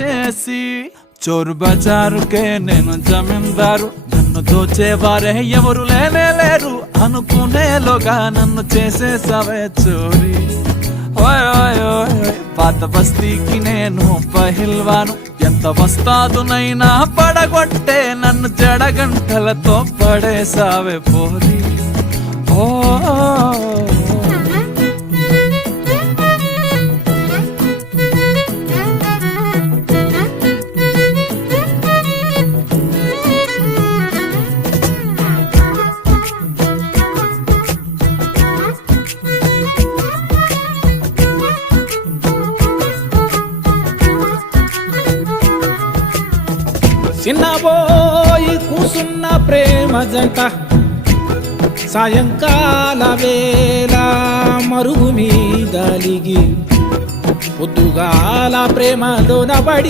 చేసి చోరు బజారుకే నేను జమీందారు, నన్ను దోచేవారే ఎవరు లేనే లేరు అనుకునేలోగా నన్ను చేసేసావే చోరీ. ఓయ్ ఓయ్ ఓయ్ ఓయ్ పాత బస్తీకి నేను పహిల్వాను, ఎంత వస్తాదునైనా పడగొట్టే నన్ను జడగంటలతో పడేసావే పోరి. ఓ చిన్నబోయి కూసున్న ప్రేమ జంట సాయంకాల వేళ మరుగు మీద లిగి పొద్దుగాల ప్రేమలో నబడి